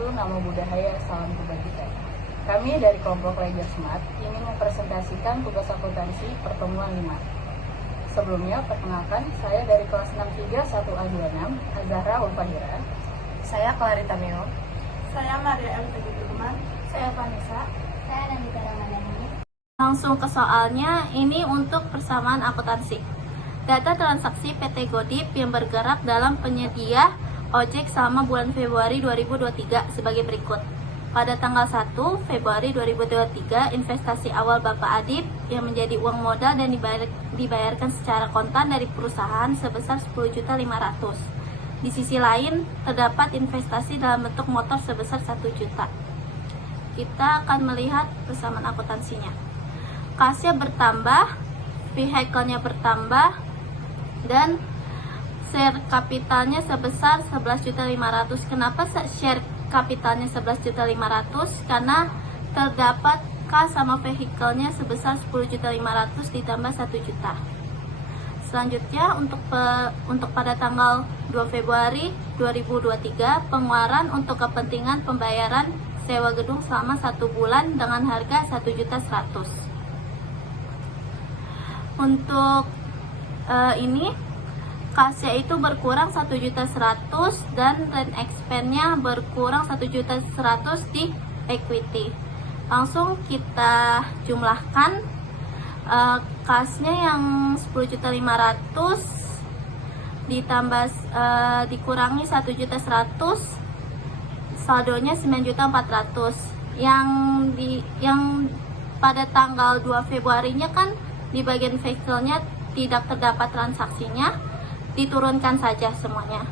wabarakatuh. Namo Buddhaya, salam kebajikan. Kami dari kelompok Ledger Smart ingin mempresentasikan tugas akuntansi pertemuan 5. Sebelumnya, perkenalkan, saya dari kelas 63 1A26, Azahra Ulfahira. Saya Clarita Meo. Saya Maria M. Teguh Firman. Saya Vanessa. Saya Nandita Ramadhani. Langsung ke soalnya, ini untuk persamaan akuntansi. Data transaksi PT Godip yang bergerak dalam penyedia ojek selama bulan Februari 2023 sebagai berikut. Pada tanggal 1 Februari 2023, investasi awal Bapak Adip yang menjadi uang modal dan dibayarkan secara kontan dari perusahaan sebesar 10.500.000. Di sisi lain, terdapat investasi dalam bentuk motor sebesar 1 juta. Kita akan melihat persamaan akuntansinya. Kasnya bertambah, vehicle-nya bertambah, dan share kapitalnya sebesar 11.500.000. Kenapa share kapitalnya 11.500.000? Karena terdapat kas sama vehicle-nya sebesar 10.500.000 ditambah 1 juta. Selanjutnya untuk pada tanggal 2 Februari 2023, pengeluaran untuk kepentingan pembayaran sewa gedung selama 1 bulan dengan harga 1.100.000. Untuk ini kasnya itu berkurang 1.100.000 dan rent expense-nya berkurang 1.100.000 di equity. Langsung kita jumlahkan, kasnya yang 10.500.000 ditambah dikurangi 1.100.000, saldonya 9.400.000. Yang pada tanggal 2 Februarinya kan di bagian vehicle-nya tidak terdapat transaksinya, diturunkan saja semuanya.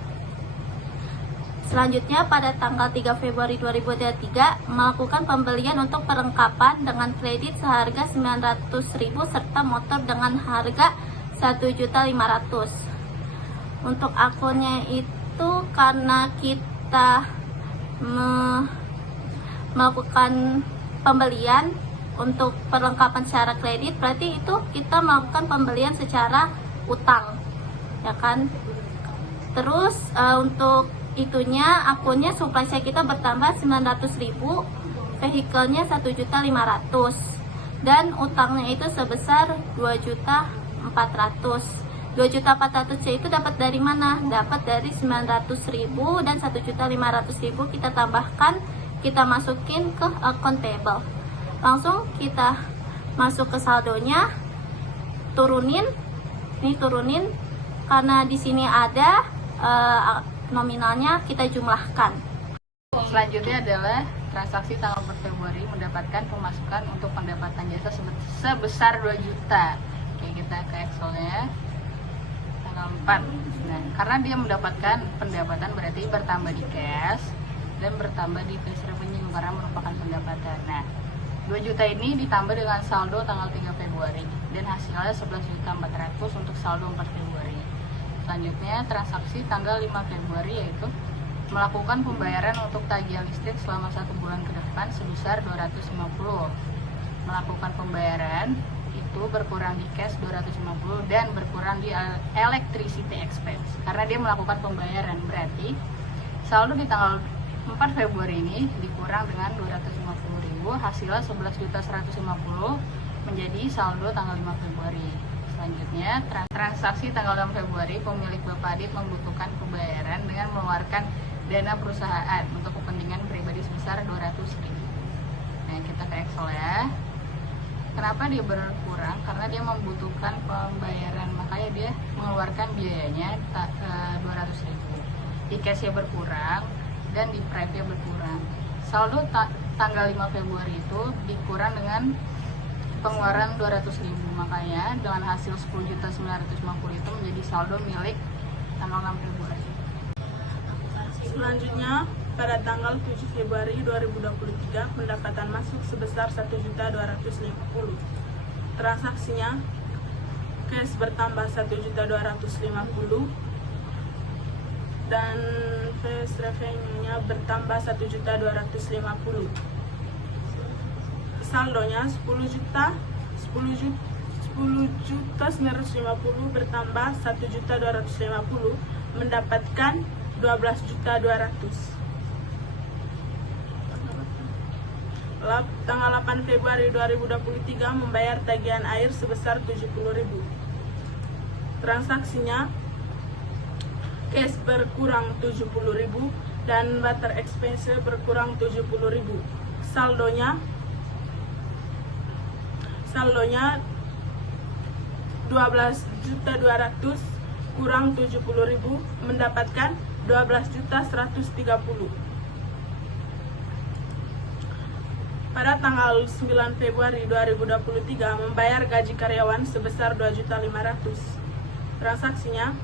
Selanjutnya pada tanggal 3 Februari 2023 melakukan pembelian untuk perlengkapan dengan kredit seharga 900.000 serta motor dengan harga 1.500.000. Untuk akunnya itu karena kita melakukan pembelian untuk perlengkapan secara kredit, berarti itu kita melakukan pembelian secara utang, ya kan? Terus untuk itunya akunnya supply side kita bertambah 900.000, vehicle-nya 1.500.000 dan utangnya itu sebesar 2.400.000. 2.400.000 itu dapat dari mana? Dapat dari 900.000 dan 1.500.000 kita tambahkan, kita masukin ke account payable. Langsung kita masuk ke saldonya, turunin karena di sini ada nominalnya, kita jumlahkan. Selanjutnya adalah transaksi tanggal 4 Februari mendapatkan pemasukan untuk pendapatan jasa sebesar 2 juta. Oke, kita ke Excel-nya tanggal 4. Nah, karena dia mendapatkan pendapatan berarti bertambah di cash dan bertambah di cash revenue karena merupakan pendapatan. Nah, 2 juta ini ditambah dengan saldo tanggal 3 Februari dan hasilnya 11.400.000 untuk saldo 4 Februari. Selanjutnya transaksi tanggal 5 Februari yaitu melakukan pembayaran untuk tagihan listrik selama 1 bulan ke depan sebesar 250. Melakukan pembayaran itu berkurang di cash 250 dan berkurang di electricity expense karena dia melakukan pembayaran, berarti saldo di tanggal 4 Februari ini dikurang dengan 250.000, hasilnya 11.150 menjadi saldo tanggal 5 Februari. Selanjutnya transaksi tanggal 6 Februari, pemilik Bapak Adip membutuhkan pembayaran dengan mengeluarkan dana perusahaan untuk kepentingan pribadi sebesar 200.000. Nah, kita ke Excel ya. Kenapa dia berkurang? Karena dia membutuhkan pembayaran, makanya dia mengeluarkan biayanya 200.000. Di cashnya berkurang dan di private berkurang. Saldo tanggal 5 Februari itu dikurang dengan pengeluaran 200.000, makanya dengan hasil 10.950 itu menjadi saldo milik tanggal 6 Februari. Selanjutnya, pada tanggal 7 Februari 2023 pendapatan masuk sebesar 1.250.000. Transaksinya cash bertambah 1.250.000 dan face revenue-nya bertambah 1.250.000. Saldonya 10.950 bertambah 1.250 mendapatkan 12.200.000. tanggal 8 Februari 2023 membayar tagihan air sebesar 70.000. Transaksinya cash berkurang 70.000 dan barter expense berkurang 70.000. Saldonya 12.200.000 kurang 70.000 mendapatkan 12.130.000. Pada tanggal 9 Februari 2023 membayar gaji karyawan sebesar 2.500.000. Transaksinya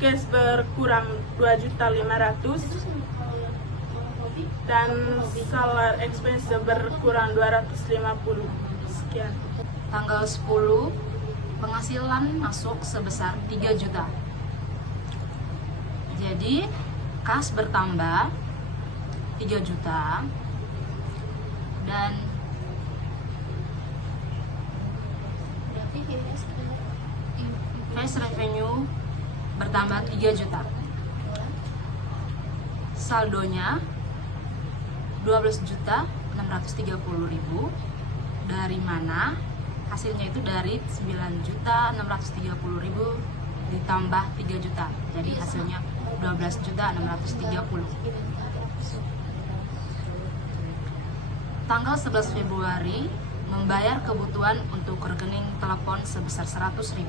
cash berkurang 2.500.000 dan salary expense berkurang 250. Sekian. Tanggal 10 penghasilan masuk sebesar 3 juta. Jadi kas bertambah 3 juta dan cash revenue bertambah 3 juta. Saldonya 12.630.000. Dari mana? Hasilnya itu dari 9.630.000 ditambah 3 juta. Jadi hasilnya 12.630.000. Tanggal 11 Februari membayar kebutuhan untuk rekening telepon sebesar 100.000.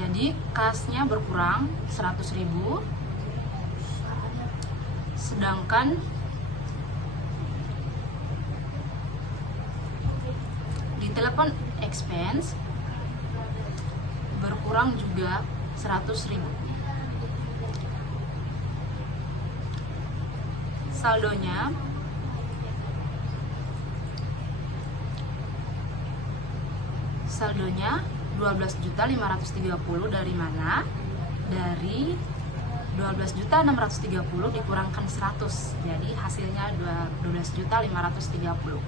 Jadi kasnya berkurang 100.000, sedangkan di telepon expense berkurang juga 100.000. Saldonya saldonya 12.530.000. Dari mana? Dari 12.630.000 dikurangkan 100, jadi hasilnya 12.530.000.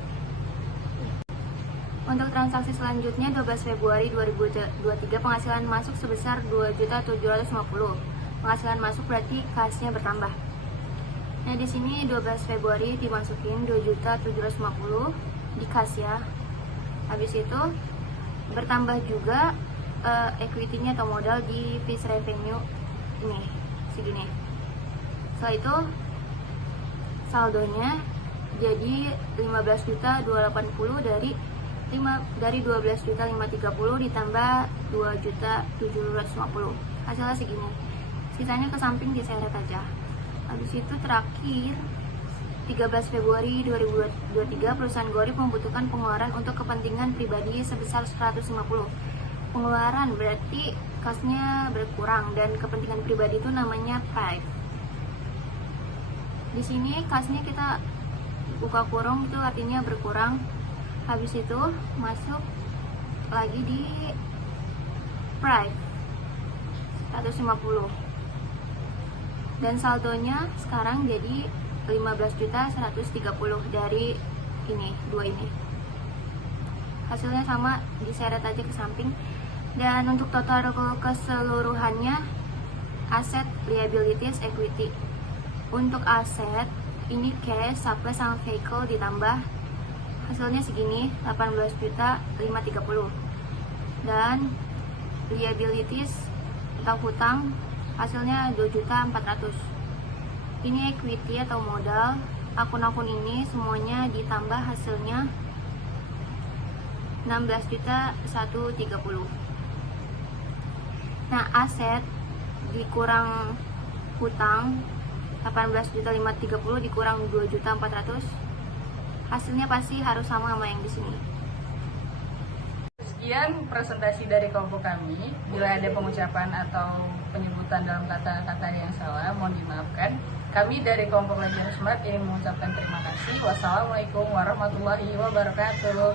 Untuk transaksi selanjutnya 12 Februari 2023 penghasilan masuk sebesar 2.750.000. Penghasilan masuk berarti kasnya bertambah. Nah, di sini 12 Februari dimasukin 2.750.000 di kas ya. Habis itu bertambah juga equity-nya atau modal di fees revenue ini segini. Setelah itu saldonya jadi 15.280.000 dari 12.530.000 ditambah 2.750.000. Hasilnya segini. Sisanya ke samping diseret aja. Habis itu terakhir 13 Februari 2023 perusahaan Gorip membutuhkan pengeluaran untuk kepentingan pribadi sebesar 150. Pengeluaran berarti kasnya berkurang dan kepentingan pribadi itu namanya private. Di sini kasnya kita buka kurung itu artinya berkurang. Habis itu masuk lagi di private 150. Dan saldonya sekarang jadi 15.130.000 dari ini, dua ini. Hasilnya sama, diseret aja ke samping. Dan untuk total keseluruhannya aset, liabilities, equity. Untuk aset ini cash, surplus sama vehicle ditambah hasilnya segini 18.530.000. Dan liabilities atau hutang hasilnya 2.400.000. Ini equity atau modal. Akun-akun ini semuanya ditambah hasilnya 16.130.000. Nah, aset dikurang hutang 18.530.000 dikurang 2.400.000. Hasilnya pasti harus sama yang di sini. Sekian presentasi dari kelompok kami. Bila ada pengucapan atau penyebutan dalam kata-kata yang salah, mohon dimaafkan. Kami dari kelompok Belajar Smart ingin mengucapkan terima kasih. Wassalamualaikum warahmatullahi wabarakatuh.